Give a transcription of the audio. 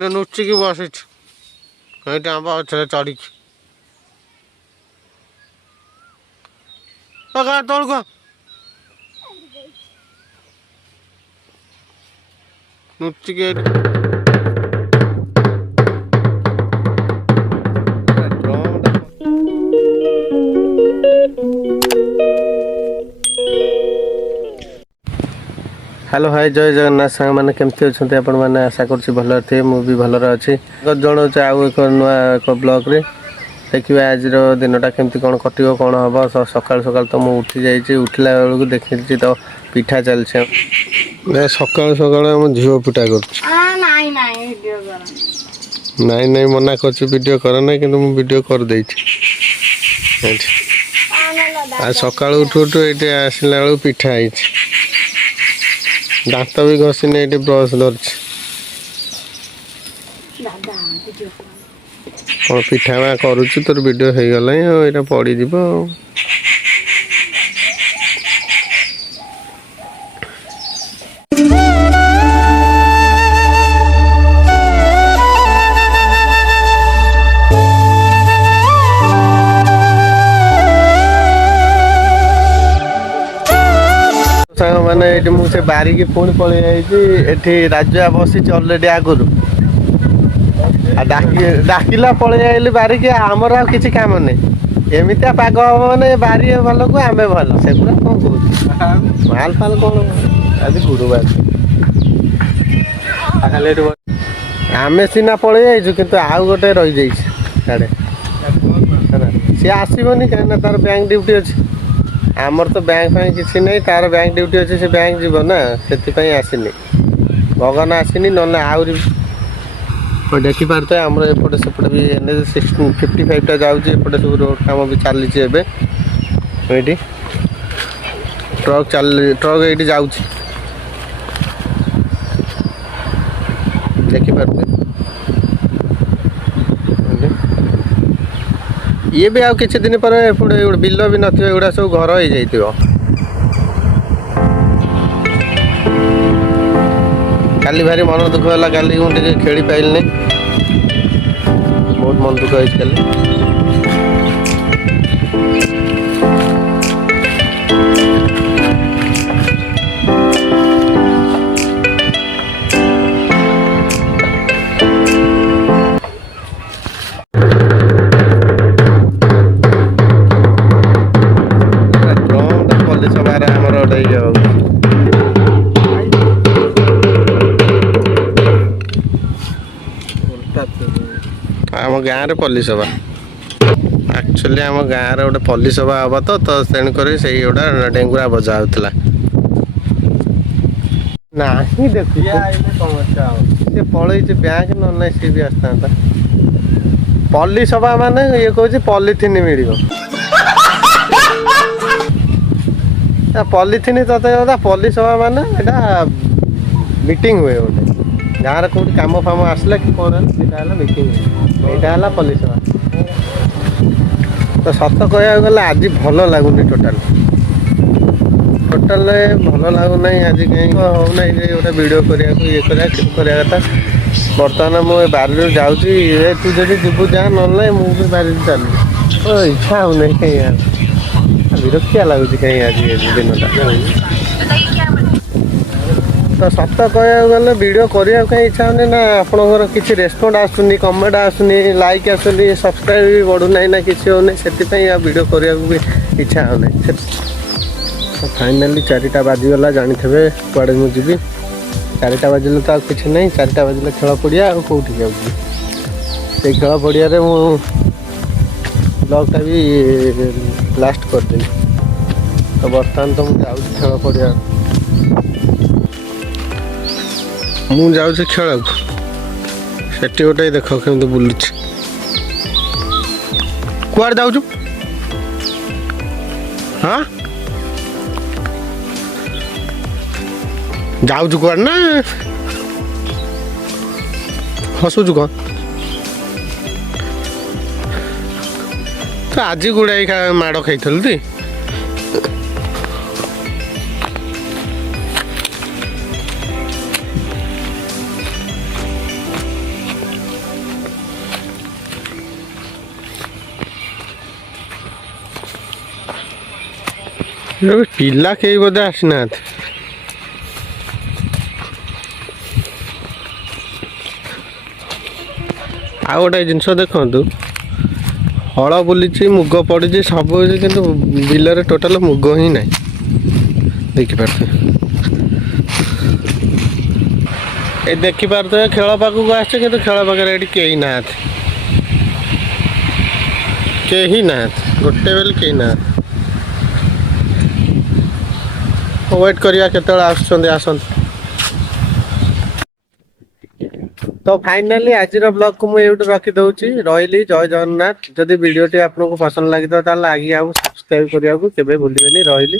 ଲୁଚିକି ବସିଛି ଏଇଠି ଆମ୍ବ ଗଛରେ ଚଢ଼ିକି ତଳକୁ ଲୁଚିକି ଏଇଠି हेलो हाय जय जगन्नाथ सांग मैंने केमती अच्छे आपण मैंने आशा करुँच भल थे मुझे भलर अच्छी जनाऊँ आउ एक नुआ एक ब्लॉग रे देखिए आज दिनटा केमती कौन कटो कौन हम सकाल सकाल तो मुझे उठी जाइए उठला बेलू देखी तो पिठा चलছে सकाल सकाल झील पिठा कर नाई नाई मना करडियो कर ना कि वीडियो कर दे आज सकाल उठू उठू ये आसला बेलू पिठा है दांत भी घसीने ये ब्रश धरछ कौन पिठा मा करुच तोर वीडियो हो गला यहाँ पड़ जा सांग मैंने ये मुझे बारिकी पुणी पलि राजा बसी अलरेडी आगुरी डाकिला पलि आइली बारिकी आमर आ कि कम नहीं एमती पाग हम मैंने बारी भल को आम भल से कौन कह माल फाल कौन आज गुरुवार आम सीना पलि जाइु कि आउ गोटे रही जाड़े सी आसबनी कहीं तार बैंक ड्यूटी अच्छी आमर तो बैंक फैंक किसी नहीं तार बैंक ड्यूटी अच्छे से बैंक जीव ना से आसनी भगवान आसनी ना आहरी देखिपारे आमर एपटे सेपटे भी NH 55 जाऊँगी एपटे सब रोड काम भी चली ये ट्रक ट्रक ये जाऊँ देखिपारे ये भी आ किसी दिन पर एपटे बिल भी नगुड़ा सब घर हो जाइए काली भारी मन दुख है काली मुझे खेली पाइलनि बहुत मन दुख है काली आम गाँव पल्ली सभा एक्चुअली आम गाँव गोटे पल्ली सभा हम तो तेणुक से गोटा डेंगुरा बजा होता ना देखु पलि बैंक ना सी भी आसता पल्ली सभा मान ये कह पॉलीथिन मिल पॉलीथिन तथा पल्ली सभा मान यहाँ मीटिंग हुए गोटे गाँव में कौट कम फाम आसला कि कौन है मीटिंग यहाँ पल्ली सभा तो सत कह गला आज भल लगुनि टोटाल भल लगुना आज कहीं होना गोटे वीडियो करवा कथा बर्तमान मुझे बारी जाऊँगी तू जब जीवु जा ना मुझे बारी चलू इच्छा हो नहीं कहीं यार विरक्तिया लगुच कहीं आज दिनटा तो सत कह गले वीडियो करने कहीं इच्छा होनी ना आपंकर किसी रेस्पॉन्ड आसुनी कमेंट आसुनी लाइक आसुनी सब्सक्राइब भी बढ़ुना ना किसी होनी से वीडियो करने भी इच्छा होना फाइनाली 4टा बाजीगला जाथे कुआड़े मुझे 4टा बाजिले तो किसी ना 4टा बाजिले खेल पड़िया और कौटी जाऊँगी से खेल पड़िया ब्लॉगटा भी लास्ट करदेवी तो बर्तमान तो मुझे जाऊँ खेल पड़िया मुझे जाऊँ खेल से गोटे देख केमती बुलूँ कुआड़ जाऊँ हाँ जाऊँ कुआड़ ना हसुचु कौन तो आज गुड़ाई माड़ खाई थी ଏବେ ପିଲା କେହି ବୋଧେ ଆସିନାହାନ୍ତି। ଆଉ ଗୋଟେ ଜିନିଷ ଦେଖନ୍ତୁ, ହଳ ବୁଲିଛି, ମୁଗ ପଡ଼ିଛି, ସବୁ ହେଇଛି, କିନ୍ତୁ ବିଲରେ ଟୋଟାଲ ମୁଗ ହିଁ ନାହିଁ। ଦେଖିପାରୁଥିବେ, ଏ ଦେଖିପାରୁଥିବେ ଖେଳ ପାଖକୁ ଆସିছে, କିନ୍ତୁ ଖେଳ ପାଖରେ ଏଠି କେହି ନାହାନ୍ତି, କେହି ନାହାନ୍ତି, ଗୋଟେ ବେଲେ କେହି ନାହାନ୍ତି। ୱେଟ୍ କରିବା କେତେବେଳେ ଆସୁଛନ୍ତି ଆସନ୍ତୁ। ତ ଫାଇନାଲି ଆଜିର ବ୍ଲଗକୁ ମୁଁ ଏଇଠୁ ରଖିଦଉଛି। ରହିଲି, ଜୟ ଜଗନ୍ନାଥ। ଯଦି ଭିଡ଼ିଓଟି ଆପଣଙ୍କୁ ପସନ୍ଦ ଲାଗିଥିବ ତାହେଲେ ଆଜ୍ଞା ଆଉ ସବସ୍କ୍ରାଇବ କରିବାକୁ କେବେ ଭୁଲିବେନି। ରହିଲି।